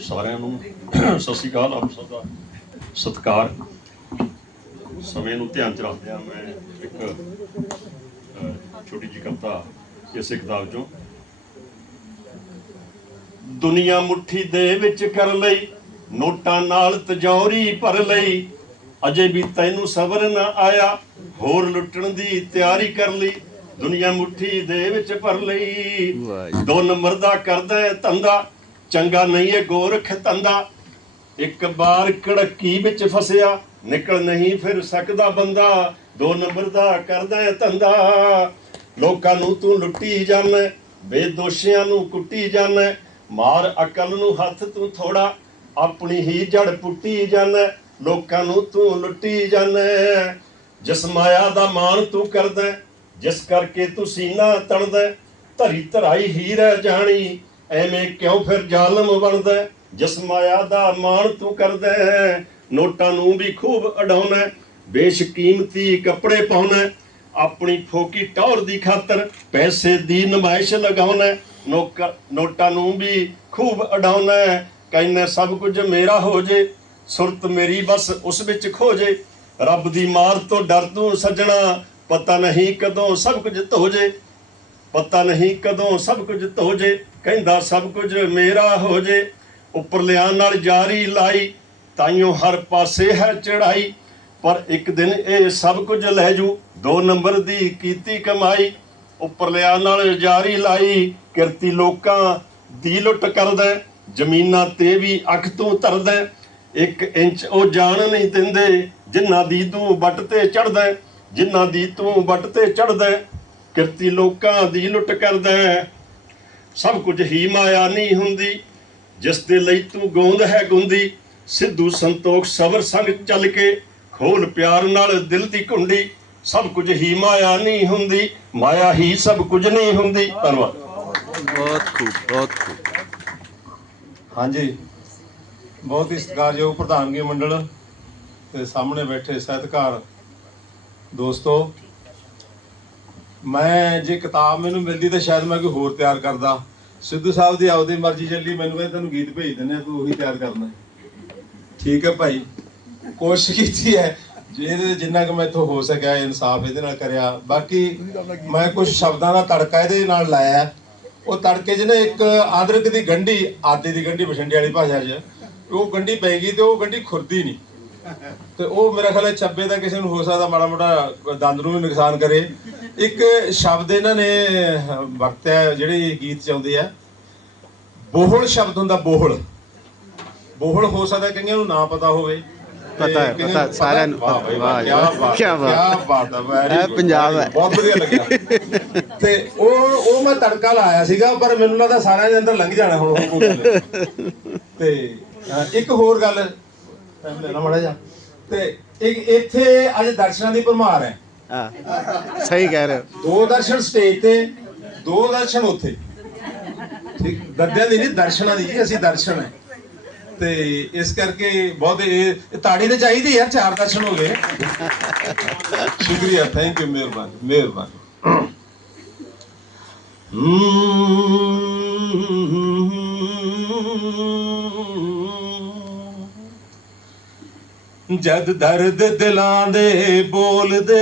ਸਾਰਿਆਂ ਨੂੰ ਸਤਿ ਸ਼੍ਰੀ ਅਕਾਲ ਆਪ ਸਭ ਦਾ ਸਤਿਕਾਰ। ਸਮੇਂ ਨੂੰ ਧਿਆਨ ਚ ਰੱਖਦਿਆਂ ਮੈਂ ਇੱਕ ਛੋਟੀ ਜਿਹੀ ਕਵਿਤਾ ਇਸੇ ਕਿਤਾਬ ਚੋਂ। ਦੁਨੀਆ ਮੁੱਠੀ ਦੇ ਵਿੱਚ ਕਰ ਲਈ ਨੋਟਾਂ ਨਾਲ ਤਜੌਰੀ ਭਰ ਲਈ। ਅਜੇ ਵੀ ਤੈਨੂੰ ਸਬਰ ਨਾ ਆਇਆ ਹੋਰ ਲੁੱਟਣ ਦੀ ਤਿਆਰੀ ਕਰ ਲਈ। ਦੁਨੀਆ ਮੁੱਠੀ ਦੇ ਵਿੱਚ ਭਰ ਲਈ। ਦੋ ਨੰਬਰ ਦਾ ਕਰਦਾ ਧੰਦਾ ਚੰਗਾ ਨਹੀਂ ਇਹ ਗੋਰਖ ਧੰਦਾ ਇੱਕ ਵਾਰ ਕੜਕੀ ਵਿੱਚ ਫਸਿਆ, ਨਿਕਲ ਨਹੀਂ ਫਿਰ ਸਕਦਾ ਬੰਦਾ। ਦੋ ਨੰਬਰ ਦਾ ਕਰਦਾ ਹੈ ਧੰਦਾ। ਲੋਕਾਂ ਨੂੰ ਤੂੰ ਲੁੱਟੀ ਜਾਂਦਾ ਬੇਦੋਸ਼ੀਆਂ ਨੂੰ ਕੁੱਟੀ ਜਾਂਦਾ ਮਾਰ ਅਕਲ ਨੂੰ ਹੱਥ ਤੂੰ ਥੋੜਾ, ਆਪਣੀ ਹੀ ਜੜ ਪੁੱਟੀ ਜਾਂਦਾ ਲੋਕਾਂ ਨੂੰ ਤੂੰ ਲੁੱਟੀ ਜਾਂਦਾ ਜਿਸ ਮਾਇਆ ਦਾ ਮਾਣ ਤੂੰ ਕਰਦਾ, ਜਿਸ ਕਰਕੇ ਤੂੰ ਸੀਨਾ ਤਣਦਾ। ਧਰੀ ਧਰਾਈ ਹੀ ਰਹਿ ਜਾਣੀ। ਐਵੇਂ ਕਿਉਂ ਫਿਰ ਜ਼ਾਲਮ ਬਣਦਾ ਹੈ? ਜਿਸ ਦਾ ਮਾਣ ਤੂੰ ਕਰਦਾ ਨੋਟਾਂ ਨੂੰ ਵੀ ਖੂਬ ਉਡਾਉਣਾ ਬੇਸ਼ਕੀਮਤੀ ਕੱਪੜੇ ਪਾਉਣਾ ਆਪਣੀ ਫੋਕੀ ਟੌਰ ਦੀ ਖਾਤਰ ਪੈਸੇ ਦੀ ਨਮਾਇਸ਼ ਲਗਾਉਣਾ ਨੋਟਾਂ ਨੂੰ ਵੀ ਖੂਬ ਉਡਾਉਣਾ ਕਹਿੰਦਾ ਸਭ ਕੁਝ ਮੇਰਾ ਹੋ ਜੇ, ਸੁਰਤ ਮੇਰੀ ਬਸ ਉਸ ਵਿੱਚ ਖੋ ਜੇ, ਰੱਬ ਦੀ ਮਾਰ ਤੋਂ ਡਰ ਤੂੰ ਸੱਜਣਾ, ਪਤਾ ਨਹੀਂ ਕਦੋਂ ਸਭ ਕੁਝ ਧੋ ਜੇ ਪਤਾ ਨਹੀਂ ਕਦੋਂ ਸਭ ਕੁਝ ਧੋ ਜੇ ਕਹਿੰਦਾ ਸਭ ਕੁਝ ਮੇਰਾ ਹੋ ਜੇ। ਉੱਪਰ ਲਿਆਂ ਨਾਲ ਜਾਰੀ ਲਾਈ ਤਾਈਓ ਹਰ ਪਾਸੇ ਹੈ ਚੜਾਈ ਪਰ ਇੱਕ ਦਿਨ ਇਹ ਸਭ ਕੁਝ ਲੈ ਜੂ ਦੋ ਨੰਬਰ ਦੀ ਕੀਤੀ ਕਮਾਈ। ਉੱਪਰ ਲਿਆਂ ਨਾਲ ਜਾਰੀ ਲਾਈ ਕਿਰਤੀ ਲੋਕਾਂ ਦੀ ਲੁੱਟ ਕਰਦਾ ਜ਼ਮੀਨਾਂ ਤੇ ਵੀ ਅੱਖ ਤੋਂ ਧਰਦਾ ਇੱਕ ਇੰਚ ਉਹ ਜਾਣ ਨਹੀਂ ਦਿੰਦੇ ਜਿਨ੍ਹਾਂ ਦੀ ਤੂੰ ਵੱਟ ਤੇ ਚੜਦਾ ਹੈ, ਜਿਨ੍ਹਾਂ ਦੀ ਤੂੰ ਵੱਟ ਤੇ ਚੜਦਾ ਹੈ। ਕਿਰਤੀ ਲੋਕਾਂ ਦੀ ਲੁੱਟ ਕਰਦਾ ਹੈ। ਸਭ ਕੁਝ ਹੀ ਮਾਇਆ ਨਹੀਂ ਹੁੰਦੀ। ਜਿਸ ਦੇ ਲਈ ਤੂੰ ਗੋਂਦ ਹੈ ਗੁੰਦੀ ਸਿੱਧੂ ਸੰਤੋਖ ਸਬਰ ਸੰਗ ਚੱਲ ਕੇ ਖੋਲ ਪਿਆਰ ਨਾਲ ਦਿਲ ਦੀ ਕੁੰਡੀ। ਸਭ ਕੁਝ ਹੀ ਮਾਇਆ ਨਹੀਂ ਹੁੰਦੀ ਮਾਇਆ ਹੀ ਸਭ ਕੁਝ ਨਹੀਂ ਹੁੰਦੀ। ਧੰਨਵਾਦ। ਬਹੁਤ ਖੂਬ ਬਹੁਤ ਖੂਬ। ਹਾਂਜੀ। ਬਹੁਤ ਹੀ ਸਤਿਕਾਰਯੋਗ ਪ੍ਰਧਾਨਗੀ ਮੰਡਲ ਤੇ ਸਾਹਮਣੇ ਬੈਠੇ ਸਾਹਿਤਕਾਰ ਦੋਸਤੋ ਮੈਂ ਜੇ ਕਿਤਾਬ ਮੈਨੂੰ ਮਿਲਦੀ ਤਾਂ ਸ਼ਾਇਦ ਮੈਂ ਕੋਈ ਹੋਰ ਤਿਆਰ ਕਰਦਾ। ਸਿੱਧੂ ਸਾਹਿਬ ਦੀ ਆਪਦੀ ਮਰਜ਼ੀ ਚੱਲੀ, ਮੈਨੂੰ ਕਹਿੰਦੇ ਤੈਨੂੰ ਗੀਤ ਭੇਜ ਦਿੰਦੇ ਆ, ਤੂੰ ਉਹੀ ਤਿਆਰ ਕਰਨਾ। ਠੀਕ ਹੈ ਭਾਈ। ਕੋਸ਼ਿਸ਼ ਕੀਤੀ ਹੈ ਜਿਹਦੇ ਜਿੰਨਾ ਕਿ ਮੈਥੋਂ ਹੋ ਸਕਿਆ, ਇਨਸਾਫ ਇਹਦੇ ਨਾਲ ਕਰਿਆ। ਬਾਕੀ ਮੈਂ ਕੁਝ ਸ਼ਬਦਾਂ ਦਾ ਤੜਕਾ ਇਹਦੇ ਨਾਲ ਲਾਇਆ। ਉਹ ਤੜਕੇ 'ਚ ਇੱਕ ਆਦਰਕ ਦੀ ਗੰਢੀ, ਆਦੇ ਦੀ ਗੰਢੀ ਬਠਿੰਡੇ ਵਾਲੀ ਭਾਸ਼ਾ 'ਚ, ਉਹ ਗੰਢੀ ਪੈ ਗਈ ਤੇ ਉਹ ਗੰਢੀ ਖੁਰਦੀ ਨਹੀਂ ਤੇ ਉਹ ਮੇਰਾ ਖਿਆਲ ਹੈ ਚੱਬੇ ਦਾ ਕਿਸੇ ਨੂੰ ਹੋ ਸਕਦਾ ਮਾੜਾ ਮੋਟਾ ਦੰਦ ਨੂੰ ਵੀ ਨੁਕਸਾਨ ਕਰੇ। ਇੱਕ ਸ਼ਬਦ ਇਹਨਾਂ ਨੇ ਵਰਤਿਆ ਜਿਹੜੇ ਗੀਤ ਚ ਆਉਂਦੇ ਆ। ਬੋਹਲ ਸ਼ਬਦ ਹੁੰਦਾ ਬੋਹਲ। ਬੋਹਲ ਹੋ ਸਕਦਾ ਕਈਆਂ ਨੂੰ ਨਾ ਪਤਾ ਹੋਵੇ। ਪਤਾ ਹੈ, ਪਤਾ, ਸਾਰਿਆਂ ਨੂੰ ਵਾਹ ਕੀ ਬਾਤ। ਕੀ ਬਾਤ ਹੈ ਪੰਜਾਬ ਹੈ। ਬਹੁਤ ਵਧੀਆ ਲੱਗਿਆ। ਤੇ ਉਹ ਉਹ ਮੈਂ ਤੜਕਾ ਲਾਇਆ ਸੀਗਾ ਪਰ ਮੈਨੂੰ ਲੱਗਦਾ ਸਾਰਿਆਂ ਦੇ ਅੰਦਰ ਲੰਘ ਜਾਣਾ ਹੁਣ ਤੇ ਇੱਕ ਹੋਰ ਗੱਲ ਟਾਈਮ ਲੈਣਾ ਮੜਾ ਜਾ ਤੇ ਇੱਕ ਇੱਥੇ ਅੱਜ ਦਰਸ਼ਨਾਂ ਦੀ ਭਰਮਾਰ ਹੈ। ਹਾਂ ਸਹੀ ਕਹਿ ਰਹੇ ਹੋ। ਦੋ ਦਰਸ਼ਨ ਸਟੇਜ ਤੇ ਦੋ ਦਰਸ਼ਨ ਉੱਥੇ। ਠੀਕ ਗੱਦਿਆਂ ਦੀ ਨਹੀਂ ਦਰਸ਼ਨਾਂ ਦੀ ਜੀ ਅਸੀਂ ਦਰਸ਼ਨ ਹੈ। ਤੇ ਇਸ ਕਰਕੇ ਬਹੁਤ ਇਹ ਤਾੜੀ ਤੇ ਚਾਹੀਦੀ ਯਾਰ ਚਾਰ ਦਰਸ਼ਨ ਹੋ ਗਏ। ਸ਼ੁਕਰੀਆ ਥੈਂਕ ਯੂ ਮਿਹਰਬਾਨੀ ਮਿਹਰਬਾਨੀ। ਜਦ ਦਰਦ ਦਿਲਾਂ ਦੇ ਬੋਲਦੇ।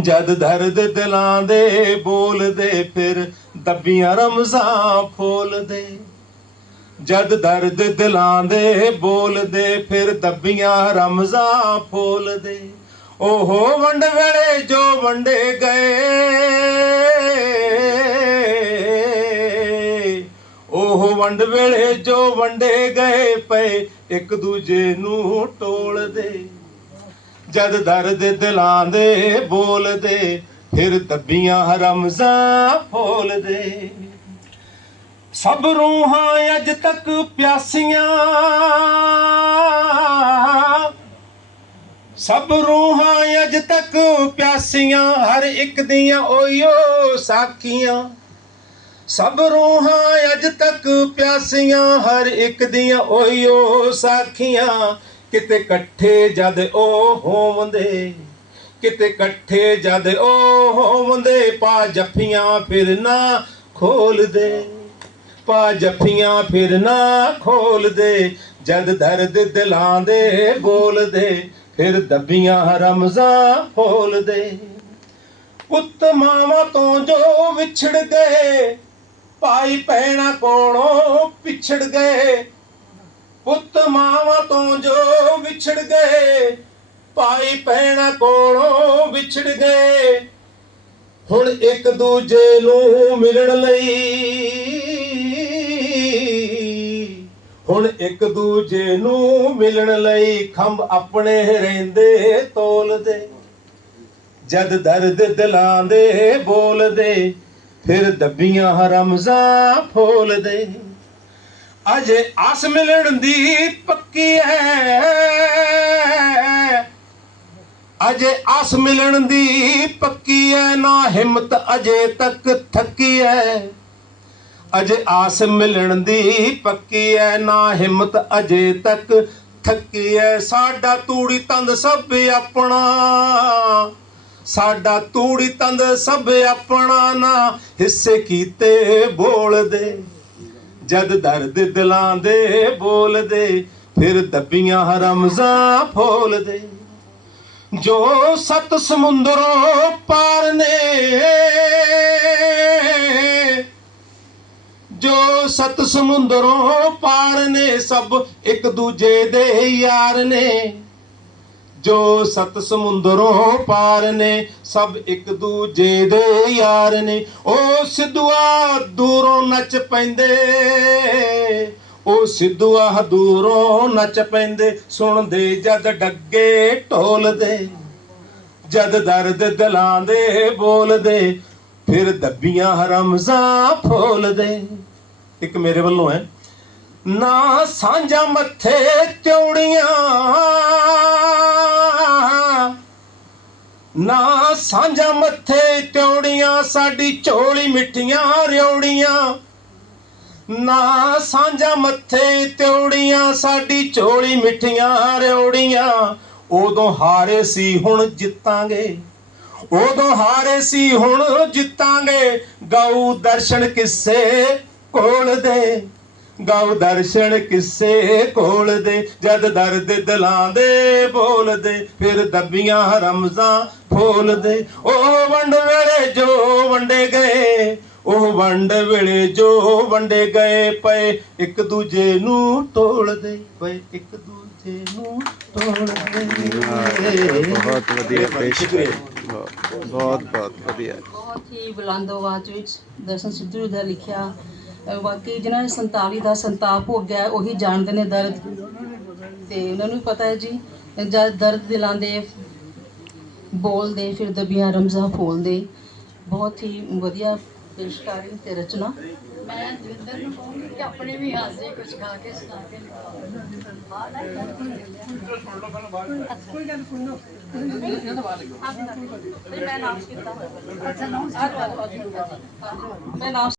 ਜਦ ਦਰਦ ਦਿਲਾਂ ਦੇ ਬੋਲਦੇ, ਫਿਰ ਦੱਬੀਆਂ ਰਮਜ਼ਾਂ ਫੋਲਦੇ। ਜਦ ਦਰਦ ਦਿਲਾਂ ਦੇ ਬੋਲਦੇ, ਫਿਰ ਦੱਬੀਆਂ ਰਮਜ਼ਾਂ ਫੋਲਦੇ। ਓਹੋ ਵੰਡ ਵੇਲੇ ਜੋ ਵੰਡੇ ਗਏ। ਉਹ ਵੰਡ ਵੇਲੇ ਜੋ ਵੰਡੇ ਗਏ ਪਏ, ਇੱਕ ਦੂਜੇ ਨੂੰ ਟੋਲਦੇ। ਜਦ ਦਰਦ ਦਿਲਾਂ ਦੇ ਬੋਲਦੇ, ਫਿਰ ਦੱਬੀਆਂ ਰਮਜ਼ਾਂ ਫੋਲਦੇ। ਸਭ ਰੂਹਾਂ ਅੱਜ ਤੱਕ ਪਿਆਸੀਆਂ। ਸਭ ਰੂਹਾਂ ਅੱਜ ਤੱਕ ਪਿਆਸੀਆਂ, ਹਰ ਇੱਕ ਦੀਆਂ ਓਯੋ ਸਾਖੀਆਂ। ਸਭ ਰੂਹਾਂ ਅਜ ਤੱਕ ਪਿਆਸੀਆਂ, ਹਰ ਇੱਕ ਦੀਆਂ ਓਯੋ ਸਾਖੀਆਂ। ਕਿਤੇ ਇਕੱਠੇ ਜਦ ਉਹ ਹੋਵੰਦੇ, ਕਿਤੇ ਇਕੱਠੇ ਜਦ ਉਹ ਹੋਵੰਦੇ, ਪਾ ਜੱਫੀਆਂ ਫਿਰ ਨਾ ਖੋਲਦੇ, ਪਾ ਜੱਫੀਆਂ ਫਿਰ ਨਾ ਖੋਲ ਜਦ ਦਰਦ ਦਿਲਾਂ ਦੇ ਬੋਲ ਫਿਰ ਦੱਬੀਆਂ ਰਮਜ਼ਾਂ ਫੋਲ ਦੇ ਪੁੱਤ ਮਾਵਾਂ ਤੋਂ ਜੋ ਵਿਛੜ ਗਏ ਭਾਈ ਭੈਣਾਂ ਕੋਲੋਂ ਪਿਛੜ ਗਏ। ਪੁੱਤ ਮਾਵਾਂ ਤੋਂ ਜੋ ਵਿਛੜ ਗਏ। ਭਾਈ ਭੈਣਾਂ ਕੋਲੋਂ ਵਿਛੜ ਗਏ। ਹੁਣ ਇੱਕ ਦੂਜੇ ਨੂੰ ਮਿਲਣ ਲਈ। ਹੁਣ ਇੱਕ ਦੂਜੇ ਨੂੰ ਮਿਲਣ ਲਈ ਖੰਭ ਆਪਣੇ ਰਹਿੰਦੇ ਤੋਲਦੇ। ਜਦ ਦਰਦ ਦਿਲਾਂ ਦੇ ਬੋਲਦੇ। ਫਿਰ ਦੱਬੀਆਂ ਰਮਜ਼ਾਂ ਫੋਲਦੇ ਅਜੇ ਆਸ ਮਿਲਣ ਦੀ ਪੱਕੀ ਹੈ। ਅਜੇ ਆਸ ਮਿਲਣ ਦੀ ਪੱਕੀ ਐ ਨਾ ਹਿੰਮਤ ਅਜੇ ਤੱਕ ਥੱਕੀ ਐ ਅਜੇ ਆਸ ਮਿਲਣ ਦੀ ਪੱਕੀ ਐ ਨਾ ਹਿੰਮਤ ਅਜੇ ਤੱਕ ਥੱਕੀ ਐ ਸਾਡਾ ਤੂੜੀ ਤੰਦ ਸਭ ਆਪਣਾ। ਸਾਡਾ ਤੂੜੀ ਤੰਦ ਸਭ ਆਪਣਾ ਨਾ, ਹਿੱਸੇ ਕੀਤੇ ਬੋਲਦੇ। ਜਦ ਦਰਦ ਦਿਲਾਂ ਦੇ ਬੋਲਦੇ, ਫਿਰ ਦੱਬੀਆਂ ਰਮਜ਼ਾਂ ਫੋਲਦੇ। ਜੋ ਸਤ ਸਮੁੰਦਰੋਂ ਪਾਰ ਨੇ, ਜੋ ਸਤ ਸਮੁੰਦਰੋਂ ਪਾਰ ਨੇ, ਸਭ ਇੱਕ ਦੂਜੇ ਦੇ ਯਾਰ ਨੇ। ਜੋ ਸਤ ਸਮੁੰਦਰੋਂ ਪਾਰ ਨੇ, ਸਭ ਇੱਕ ਦੂਜੇ ਦੇ ਯਾਰ ਨੇ। ਉਹ ਸਿੱਧੂਆ ਦੂਰੋਂ ਨੱਚ ਪੈਂਦੇ ਉਹ ਸਿੱਧੂਆ ਦੂਰੋਂ ਨੱਚ ਪੈਂਦੇ, ਸੁਣਦੇ ਜਦ ਡੱਗੇ ਢੋਲਦੇ, ਜਦ ਦਰਦ ਦਿਲਾਂ ਦੇ ਬੋਲਦੇ, ਫਿਰ ਦੱਬੀਆਂ ਰਮਜ਼ਾਂ ਫੋਲਦੇ। ਇੱਕ ਮੇਰੇ ਵੱਲੋਂ ਹੈ ਨਾ ਸਾਂਝਾ ਮੱਥੇ ਤਿਉੜੀਆਂ ਨਾ ਸਾਂਝਾ ਮੱਥੇ ਤਿਉੜੀਆਂ ਸਾਡੀ ਝੋਲੀ ਮਿੱਠੀਆਂ ਰਿਉੜੀਆਂ। ਨਾ ਸਾਂਝਾ ਮੱਥੇ ਤਿਉੜੀਆਂ ਸਾਡੀ ਝੋਲੀ ਮਿੱਠੀਆਂ ਰਿਉੜੀਆਂ। ਉਦੋਂ ਹਾਰੇ ਸੀ, ਹੁਣ ਜਿੱਤਾਂਗੇ। ਉਦੋਂ ਹਾਰੇ ਸੀ, ਹੁਣ ਜਿੱਤਾਂਗੇ। ਗਾਉ ਦਰਸ਼ਨ ਕਿਸੇ ਕੋਲ ਦੇ। ਗਾਉ ਦਰਸ਼ਨ ਕਿਸੇ ਕੋਲ ਦੇ ਜਦ ਦਰਦ ਦਿਲਾਂ ਦੇ ਬੋਲਦੇ ਫਿਰ ਦੱਬੀਆਂ ਰਮਜ਼ਾਂ ਫੋਲਦੇ ਉਹ ਵੰਡ ਵੇਲੇ ਜੋ ਵੰਡੇ ਗਏ ਉਹ ਵੰਡ ਵੇਲੇ ਜੋ ਵੰਡੇ ਗਏ ਪਏ ਇੱਕ ਦੂਜੇ ਨੂੰ ਤੋੜਦੇ ਪਏ ਇੱਕ ਦੂਜੇ ਨੂੰ ਤੋੜਦੇ ਬਹੁਤ ਵਧੀਆ ਪੇਸ਼ ਬਹੁਤ ਬਹੁਤ ਵਧੀਆ। ਬਹੁਤ ਹੀ ਬੁਲੰਦ ਆਵਾਜ਼ ਵਿੱਚ ਦਰਸ਼ਨ ਸਿੱਧੂ ਦਾ ਲਿਖਿਆ ਅਹ ਵਾਕਈ ਜਿਨ੍ਹਾਂ ਨੇ 47 ਦਾ ਸੰਤਾਪ ਭੋਗਿਆ ਹੈ, ਉਹੀ ਜਾਣਦੇ ਨੇ ਦਰਦ। ਤੇ ਉਹਨਾਂ ਨੂੰ ਪਤਾ ਹੈ ਜੀ ਜਦ ਦਰਦ ਦਿਲਾਂ ਦੇ ਬੋਲਦੇ ਫਿਰ ਦਬੀਆਂ ਰਮਜ਼ਾ ਫੋਲਦੇ। ਬਹੁਤ ਹੀ ਵਧੀਆ ਪੇਸ਼ਕਾਰੀ ਤੇ ਰਚਨਾ। ਮੈਂ ਦਵਿੰਦਰ ਨੂੰ ਕਹੂੰਗੀ ਕਿ ਆਪਣੇ ਵੀ ਹਾਸੇ ਕੁਝ ਗਾ ਕੇ ਸੁਣਾ ਕੇ ਮੈਂ ਨਾਮ ਕੀਤਾ ਹੋਇਆ ਮੈਂ ਨਾਮ